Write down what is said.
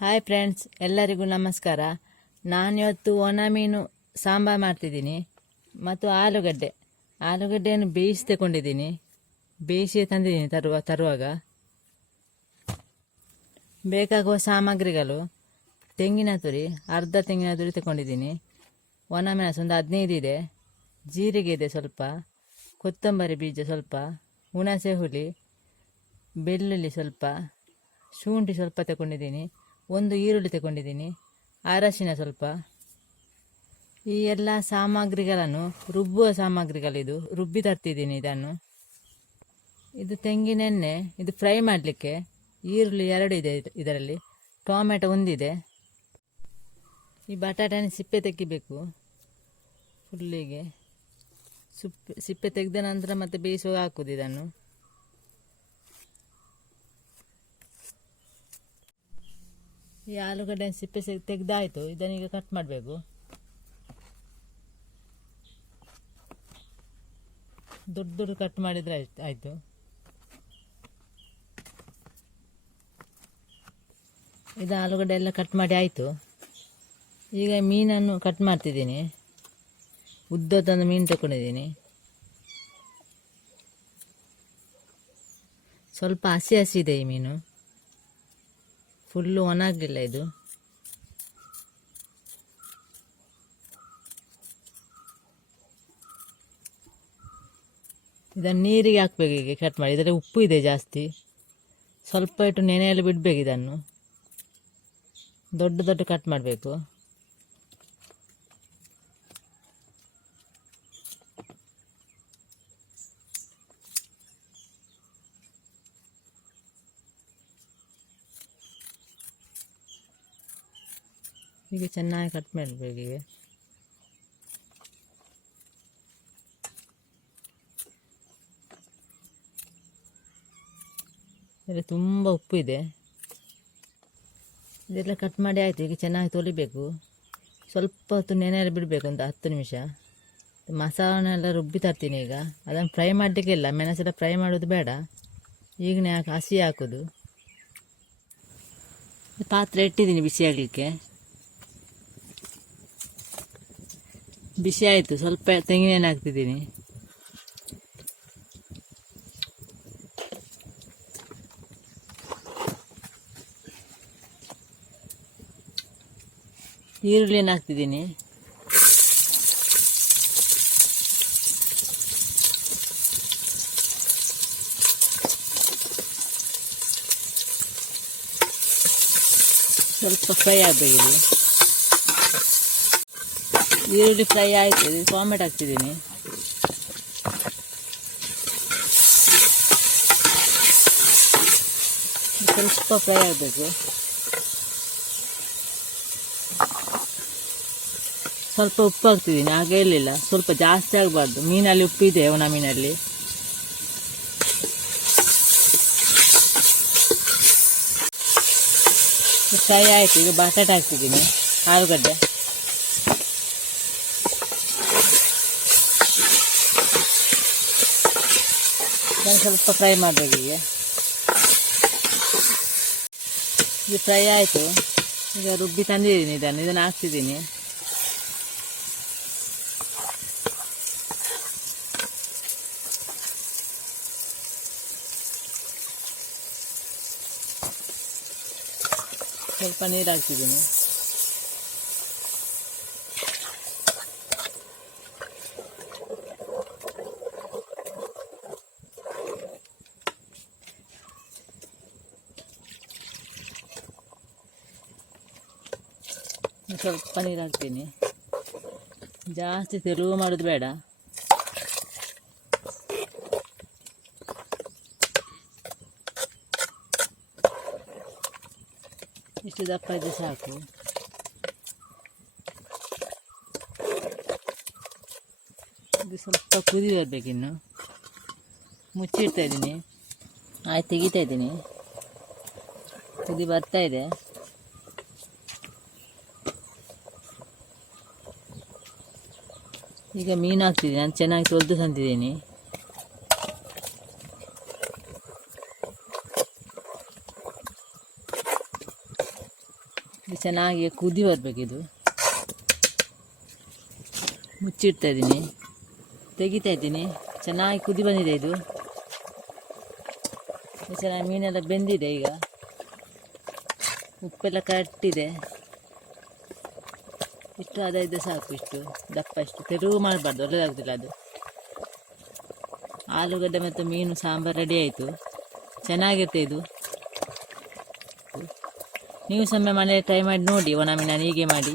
Hi friends, ಎಲ್ಲರಿಗೂ ನಮಸ್ಕಾರ. ನಾನಿವತ್ತು ಒಣ ಮೀನು ಸಾಂಬಾರು ಮಾಡ್ತಿದ್ದೀನಿ ಮತ್ತು ಆಲೂಗಡ್ಡೆಯನ್ನು ಬೇಯಿಸಿ ತಗೊಂಡಿದ್ದೀನಿ. ಬೇಯಿಸಿ ತಂದಿದ್ದೀನಿ ತರುವಾಗ. ಬೇಕಾಗುವ ಸಾಮಗ್ರಿಗಳು: ತೆಂಗಿನ ತುರಿ, ಅರ್ಧ ತೆಂಗಿನ ತುರಿ ತಗೊಂಡಿದ್ದೀನಿ. ಒಣ ಮೆಣಸು ಒಂದು 15 ಇದೆ. ಜೀರಿಗೆ ಇದೆ ಸ್ವಲ್ಪ, ಕೊತ್ತಂಬರಿ ಬೀಜ ಸ್ವಲ್ಪ, ಹುಣಸೆ ಹುಳಿ, ಬೆಳ್ಳುಳ್ಳಿ ಸ್ವಲ್ಪ, ಶುಂಠಿ ಸ್ವಲ್ಪ ತಗೊಂಡಿದ್ದೀನಿ. ಒಂದು ಈರುಳ್ಳಿ ತಗೊಂಡಿದ್ದೀನಿ. ಅರಶಿನ ಸ್ವಲ್ಪ. ಈ ಎಲ್ಲ ಸಾಮಗ್ರಿಗಳನ್ನು ರುಬ್ಬುವ ಸಾಮಗ್ರಿಗಳಿದು, ರುಬ್ಬಿ ತರ್ತಿದ್ದೀನಿ ಇದನ್ನು. ಇದು ತೆಂಗಿನೆಣ್ಣೆ, ಇದು ಫ್ರೈ ಮಾಡಲಿಕ್ಕೆ. ಈರುಳ್ಳಿ 2 ಇದೆ ಇದರಲ್ಲಿ. ಟೊಮೆಟೊ 1 ಇದೆ. ಈ ಬಟಾಟೆನ ಸಿಪ್ಪೆ ತೆಗಿಬೇಕು ಫುಲ್ಲಿಗೆ. ಸಿಪ್ಪೆ ತೆಗೆದ ನಂತರ ಮತ್ತೆ ಬೇಯಿಸುವಾಗ ಹಾಕುದು ಇದನ್ನು. ಈ ಆಲೂಗಡ್ಡೆ ಸಿಪ್ಪೆ ತೆಗೆದಾಯಿತು. ಇದನ್ನೀಗ ಕಟ್ ಮಾಡಬೇಕು. ದೊಡ್ಡ ದೊಡ್ಡ ಕಟ್ ಮಾಡಿದರೆ ಆಯಿತು. ಇದು ಆಲೂಗಡ್ಡೆ ಎಲ್ಲ ಕಟ್ ಮಾಡಿ ಆಯಿತು. ಈಗ ಮೀನನ್ನು ಕಟ್ ಮಾಡ್ತಿದ್ದೀನಿ. ಉದ್ದದೊಂದು ಮೀನು ತಗೊಂಡಿದ್ದೀನಿ. ಸ್ವಲ್ಪ ಹಸಿ ಹಸಿ ಇದೆ ಈ ಮೀನು, ಫುಲ್ಲು ಒಣಗಲಿಲ್ಲ ಇದು. ಇದನ್ನು ನೀರಿಗೆ ಹಾಕ್ಬೇಕು. ಈಗ ಕಟ್ ಮಾಡಿ, ಇದರಲ್ಲಿ ಉಪ್ಪು ಇದೆ ಜಾಸ್ತಿ. ಸ್ವಲ್ಪ ಇಟ್ಟು ನೆನೆಯಲ್ಲಿ ಬಿಡಬೇಕು. ಇದನ್ನು ದೊಡ್ಡ ದೊಡ್ಡ ಕಟ್ ಮಾಡಬೇಕು. ಈಗ ಚೆನ್ನಾಗಿ ಕಟ್ ಮಾಡಬೇಕು. ಈಗ ಇದರಲ್ಲಿ ತುಂಬ ಉಪ್ಪು ಇದೆ. ಇದೆಲ್ಲ ಕಟ್ ಮಾಡಿ ಆಯಿತು. ಈಗ ಚೆನ್ನಾಗಿ ತೊಳಿಬೇಕು. ಸ್ವಲ್ಪ ಹೊತ್ತು ನೆನೆಯಲ್ಲಿ ಬಿಡಬೇಕು, ಒಂದು 10 ನಿಮಿಷ. ಮಸಾಲನೆಲ್ಲ ರುಬ್ಬಿ ತರ್ತೀನಿ ಈಗ. ಅದನ್ನು ಫ್ರೈ ಮಾಡಲಿಕ್ಕಿಲ್ಲ, ಮೆಣಸೆಲ್ಲ ಫ್ರೈ ಮಾಡೋದು ಬೇಡ. ಈಗನೇ ಹಸಿ ಹಾಕೋದು. ಪಾತ್ರೆ ಇಟ್ಟಿದ್ದೀನಿ ಬಿಸಿ ಆಗಲಿಕ್ಕೆ. ಬಿಸಿ ಆಯಿತು. ಸ್ವಲ್ಪ ತೆಂಗಿನೆಣ್ಣೆ ಹಾಕ್ತಿದ್ದೀನಿ. ಈರುಳ್ಳಿಯನ್ನು ಹಾಕ್ತಿದ್ದೀನಿ. ಸ್ವಲ್ಪ ಫ್ರೈ ಆಗಬೇಕಿದೆ. ಈರುಳ್ಳಿ ಫ್ರೈ ಆಯಿತು. ಟೊಮೆಟೊ ಹಾಕ್ತಿದ್ದೀನಿ. ಸ್ವಲ್ಪ ಫ್ರೈ ಆಗಬೇಕು. ಸ್ವಲ್ಪ ಉಪ್ಪು ಹಾಕ್ತಿದ್ದೀನಿ. ಹಾಗೆ ಇರಲಿಲ್ಲ, ಸ್ವಲ್ಪ ಜಾಸ್ತಿ ಆಗಬಾರ್ದು. ಮೀನಲ್ಲಿ ಉಪ್ಪಿದೆ, ಒಣ ಮೀನಲ್ಲಿ. ಫ್ರೈ ಆಯಿತು. ಈಗ ಬಟಾಟೆ ಹಾಕ್ತಿದ್ದೀನಿ, ಆಲೂಗಡ್ಡೆ. ಸ್ವಲ್ಪ ಫ್ರೈ ಮಾಡಬೇಕು. ಇದು ಫ್ರೈ ಆಯಿತು. ಈಗ ರುಬ್ಬಿ ತಂದಿದ್ದೀನಿ ಇದನ್ನು ಹಾಕ್ತಿದ್ದೀನಿ. ಸ್ವಲ್ಪ ನೀರು ಹಾಕ್ತಿದ್ದೀನಿ. ಸ್ವಲ್ಪ ನೀರು ಹಾಕ್ತೀನಿ. ಜಾಸ್ತಿ ತೆಳು ಮಾಡೋದು ಬೇಡ. ಇಷ್ಟು ದಪ್ಪ ಇದ್ದು ಸಾಕು. ಇದು ಸ್ವಲ್ಪ ಕುದಿ ಬರಬೇಕಿನ್ನು. ಮುಚ್ಚಿಡ್ತಾ ಇದ್ದೀನಿ. ಆಯ್ತು, ತೆಗಿತಾ ಇದ್ದೀನಿ. ಕುದಿ ಬರ್ತಾ ಇದೆ. ಈಗ ಮೀನು ಹಾಕ್ತಿದ್ದೀನಿ. ನಾನು ಚೆನ್ನಾಗಿ ತೊಳೆದು ತಂದಿದ್ದೀನಿ. ಇದು ಚೆನ್ನಾಗಿ ಕುದಿ ಬರಬೇಕಿದು. ಮುಚ್ಚಿಡ್ತಾ ಇದ್ದೀನಿ, ತೆಗಿತಾ ಇದ್ದೀನಿ. ಚೆನ್ನಾಗಿ ಕುದಿ ಬಂದಿದೆ ಇದು. ಚೆನ್ನಾಗಿ ಮೀನೆಲ್ಲ ಬೆಂದಿದೆ. ಈಗ ಉಪ್ಪೆಲ್ಲ ಕಟ್ಟಿದೆ. ಇಷ್ಟು ಅದ ಸಾಕು, ಇಷ್ಟು ದಪ್ಪ, ಇಷ್ಟು ತೆರು ಮಾಡಬಾರ್ದು, ಒಳ್ಳೆದಾಗ್ತಿಲ್ಲ ಅದು. ಆಲೂಗಡ್ಡೆ ಮತ್ತು ಮೀನು ಸಾಂಬಾರು ರೆಡಿ ಆಯಿತು. ಚೆನ್ನಾಗಿರುತ್ತೆ ಇದು. ನೀವು ಸೊಮ್ಮೆ ಮನೆಯಲ್ಲಿ ಟ್ರೈ ಮಾಡಿ ನೋಡಿ, ಒಣ ಮೀನನ್ನು ಹೀಗೆ ಮಾಡಿ.